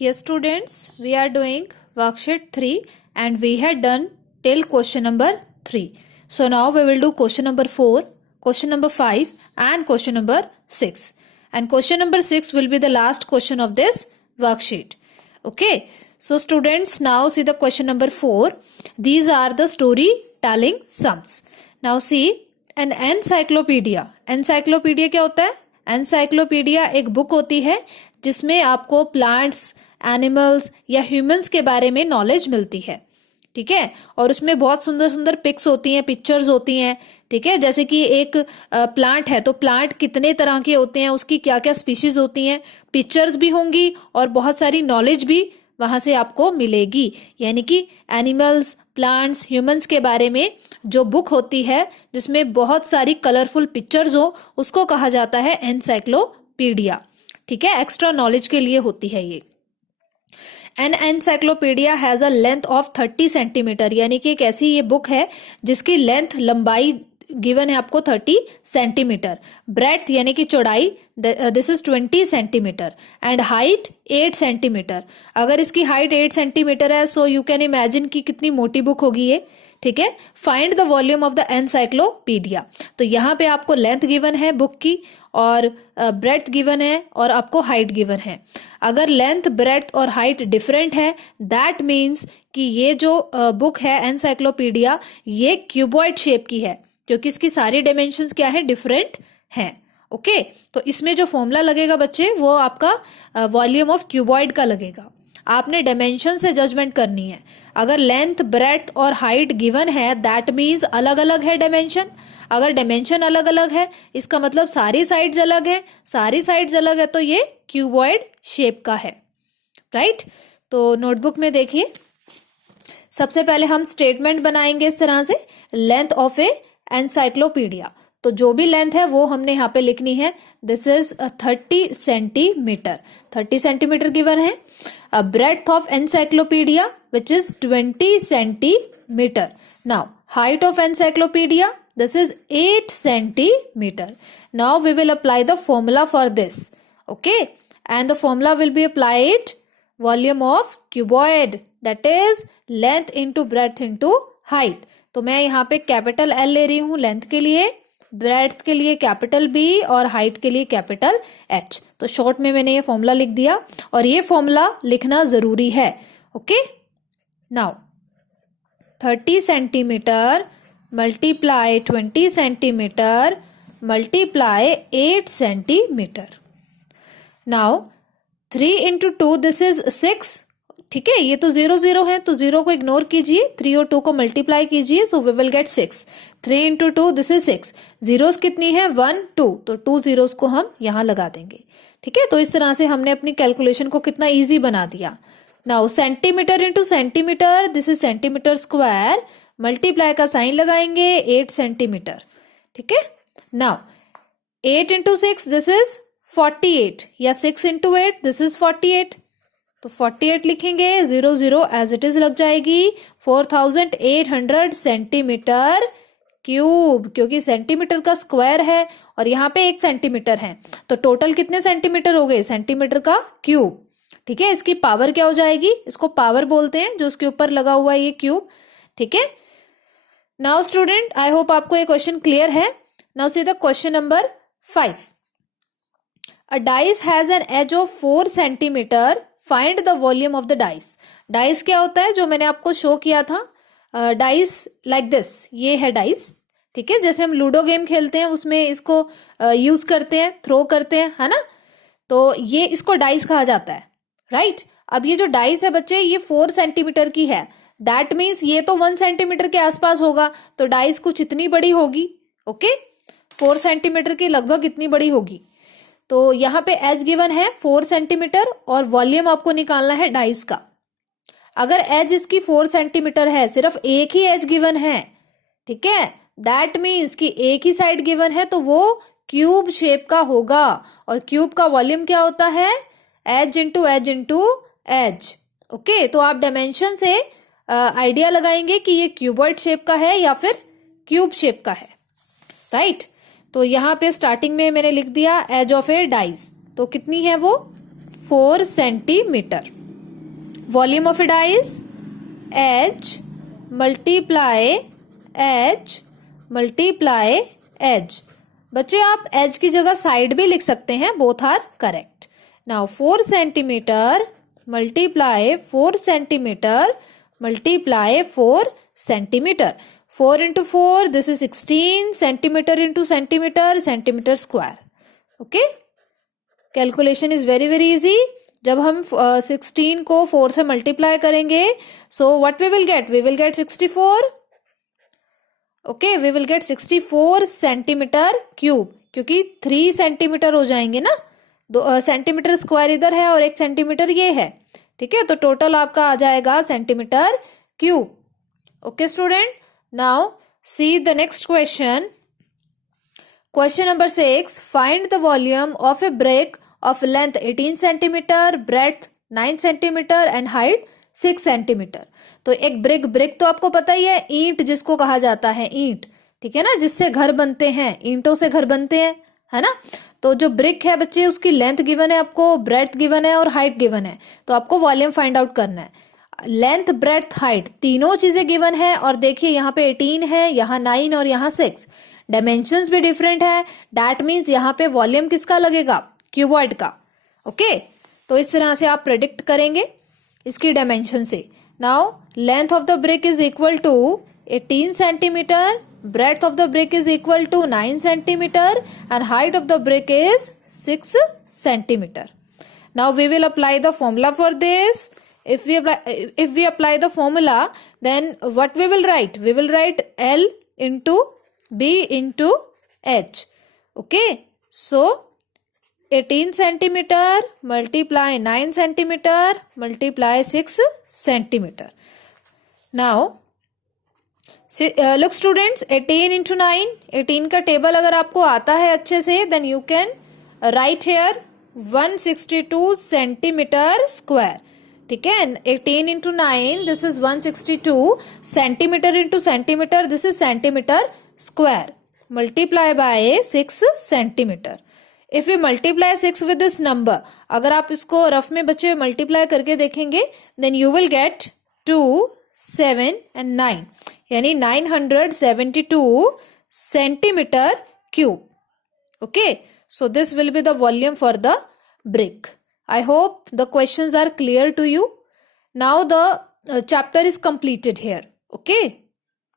Yes, students, we are doing worksheet 3 and we had done till question number 3. So now we will do question number 4, question number 5 and question number 6. And question number 6 will be the last question of this worksheet. Okay. So students, now see the question number 4. These are the storytelling sums. Now see an encyclopedia. Encyclopedia क्या होता है? Encyclopedia एक book होती है जिसमें आपको plants, animals या humans के बारे में नॉलेज मिलती है. ठीक है. और उसमें बहुत सुंदर सुंदर पिक्स होती हैं, पिक्चर्स होती हैं. ठीक है. जैसे कि एक प्लांट है तो प्लांट कितने तरह के होते हैं, उसकी क्या क्या स्पीशीज होती हैं, पिक्चर्स भी होंगी और बहुत सारी नॉलेज भी वहां से आपको मिलेगी. यानी कि एनिमल्स, प्लांट्स, ह्यूमंस के बारे में जो बुक होती है जिसमें बहुत सारी कलरफुल पिक्चर्स हो उसको कहा जाता है एनसाइक्लोपीडिया. ठीक है. एक्स्ट्रा नॉलेज के लिए होती है ये. An encyclopedia has a length of 30 centimeter. यानी कि एक ऐसी ये बुक है जिसकी लेंथ, लंबाई गिवन है आपको 30 सेंटीमीटर. ब्रेड्थ यानी कि चौड़ाई this is 20 centimetre and height 8 centimetre. अगर इसकी हाइट 8 सेंटीमीटर है सो यू कैन इमेजिन कि कितनी मोटी बुक होगी ये. ठीक है. Find the volume of the encyclopedia. तो यहाँ पे आपको लेंथ गिवन है बुक की और ब्रेड्थ गिवन है और आपको हाइट गिवन है. अगर लेंथ, ब्रेड्थ और हाइट डिफरेंट है दैट मीन्स कि ये जो बुक है एनसाइक्लोपीडिया ये क्यूबॉइड शेप की है क्योंकि इसकी सारी डायमेंशंस क्या है, डिफरेंट हैं. ओके. तो इसमें जो फॉर्मूला लगेगा बच्चे वो आपका वॉल्यूम ऑफ क्यूबॉइड का लगेगा. आपने डायमेंशन से जजमेंट करनी है. अगर लेंथ, ब्रेड्थ और हाइट गिवन है दैट मीन्स अलग अलग है डायमेंशन. अगर डायमेंशन अलग अलग है इसका मतलब सारी साइड्स अलग है. सारी साइड्स अलग है तो ये क्यूबॉइड शेप का है. राइट. तो नोटबुक में देखिए, सबसे पहले हम स्टेटमेंट बनाएंगे इस तरह से, लेंथ ऑफ ए एनसाइक्लोपीडिया. तो जो भी लेंथ है वो हमने यहाँ पे लिखनी है. This is 30 centimetre. 30 centimetre given है. Breadth of encyclopedia which is 20 centimetre. Now height of encyclopedia this is 8 centimeter. Now we will apply the formula for this. Okay. And the formula will be applied volume of cuboid, that is length into breadth into height. तो मैं यहाँ पे capital L ले रही हूँ length के लिए, breadth के लिए कैपिटल B और हाइट के लिए कैपिटल H. तो शॉर्ट में मैंने ये फॉर्मूला लिख दिया और ये फॉर्मूला लिखना जरूरी है. Okay. Now 30 centimetre multiply 20 centimeter multiply 8 centimeter. Now 3 into 2 this is 6. ठीक है. ये तो 0 0 है तो 0 को इग्नोर कीजिए, 3 और 2 को मल्टीप्लाई कीजिए so we will get 6. 3 into 2 this is 6. Zeros कितनी है, 1 2, तो 2 जीरोस को हम यहाँ लगा देंगे. ठीक है. तो इस तरह से हमने अपनी कैलकुलेशन को कितना इजी बना दिया. Now centimetre into centimetre this is centimetre square, multiply का साइन लगाएंगे 8 सेंटीमीटर. ठीक है. नाउ 8 इंटू 6 दिस इज 48 या 6 इंटू 8 दिस इज 48. तो 48 लिखेंगे, 0 0 एज इट इज लग जाएगी. 4800 सेंटीमीटर क्यूब, क्योंकि सेंटीमीटर का स्क्वायर है और यहाँ पे 1 सेंटीमीटर है तो टोटल कितने सेंटीमीटर हो गए, सेंटीमीटर का क्यूब. ठीक है. इसकी पावर क्या हो जाएगी, इसको पावर बोलते हैं जो इसके ऊपर लगा हुआ है ये क्यूब. ठीक है. नाउ स्टूडेंट आई होप आपको ये क्वेश्चन क्लियर है. Now see the question number 5. A dice has an edge of 4 centimeter. Find the volume of the dice. Dice क्या होता है जो मैंने आपको शो किया था, डाइस लाइक दिस, ये है डाइस. ठीक है. जैसे हम लूडो गेम खेलते हैं उसमें इसको यूज करते हैं, थ्रो करते हैं, है ना. तो ये इसको डाइस कहा जाता है. राइट. अब ये जो डाइस है बच्चे ये 4 सेंटीमीटर की है. दैट मीन्स ये तो 1 सेंटीमीटर के आसपास होगा तो डाइस कुछ इतनी बड़ी होगी. ओके. 4 सेंटीमीटर की लगभग इतनी बड़ी होगी. तो यहाँ पे एज गिवन है 4 सेंटीमीटर और वॉल्यूम आपको निकालना है डाइस का. अगर एज इसकी 4 सेंटीमीटर है, सिर्फ एक ही एज गिवन है, ठीक है, दैट मीन्स कि एक ही साइड गिवन है तो वो क्यूब शेप का होगा. और क्यूब का वॉल्यूम क्या होता है, edge into edge into edge. Okay. तो आप डायमेंशन से आइडिया लगाएंगे कि ये क्यूबॉइड शेप का है या फिर क्यूब शेप का है. राइट. तो यहाँ पे स्टार्टिंग में मैंने लिख दिया एज ऑफ ए डाइस. तो कितनी है वो, 4 centimeter. Volume of a dice H multiply edge. बच्चे आप एज की जगह साइड भी लिख सकते हैं, both are correct. Now 4 centimeter multiply 4 centimeter multiply 4 centimeter. 4 into 4 this is 16 centimeter into centimeter square. Okay, calculation is very very easy. जब हम 16 को 4 से मल्टीप्लाई करेंगे, so what we will get 64। Okay, we will get 64 centimeter cube, क्योंकि 3 centimetre हो जाएंगे ना, 2 centimetre square इधर है और 1 सेंटीमीटर ये है, ठीक है, तो टोटल आपका आ जाएगा centimetre cube. Okay student, now see the next question. Question number 6. Find the volume of a brick of length 18 centimeter, breadth 9 centimeter and height 6 centimeter. तो एक ब्रिक तो आपको पता ही है, ईंट जिसको कहा जाता है, ईंट, ठीक है ना, जिससे घर बनते हैं, ईंटों से घर बनते हैं, है ना। तो जो ब्रिक है बच्चे, उसकी लेंथ गिवन है आपको, ब्रेड्थ गिवन है और हाइट गिवन है, तो आपको वॉल्यूम फाइंड आउट करना है। लेंथ, ब्रेड्थ, हाइट तीनों चीजें गिवन है, और देखिए यहाँ पे 18 है, यहाँ 9 और यहाँ 6। डायमेंशंस भी डिफरेंट है, दैट मीन्स यहाँ पे वॉल्यूम किसका लगेगा, क्यूबॉइड का। ओके, तो इस तरह से आप प्रेडिक्ट करेंगे इसकी डायमेंशन से। Now length of the brick is equal to 18 centimeter, breadth of the brick is equal to 9 centimeter and height of the brick is 6 centimeter. Now we will apply the formula for this. If we apply the formula, then what we will write? We will write L into B into H. Okay, so 18 centimeter multiply 9 centimeter multiply 6 centimeter. Now look students, 18 into 9, 18 का table अगर आपको आता है अच्छे से, then you can write here 162 centimetre square, ठीक है। 18 into 9 this is 162 centimetre into centimetre this is centimetre square, multiply by 6 centimetre. If you multiply 6 with this number, अगर आप इसको रफ में बच्चे मल्टीप्लाई करके देखेंगे, then you will get 2, 7 and 9, यानी 972 centimetre cube. Okay, so this will be the volume for the brick. I hope the questions are clear to you. Now the chapter is completed here. Okay.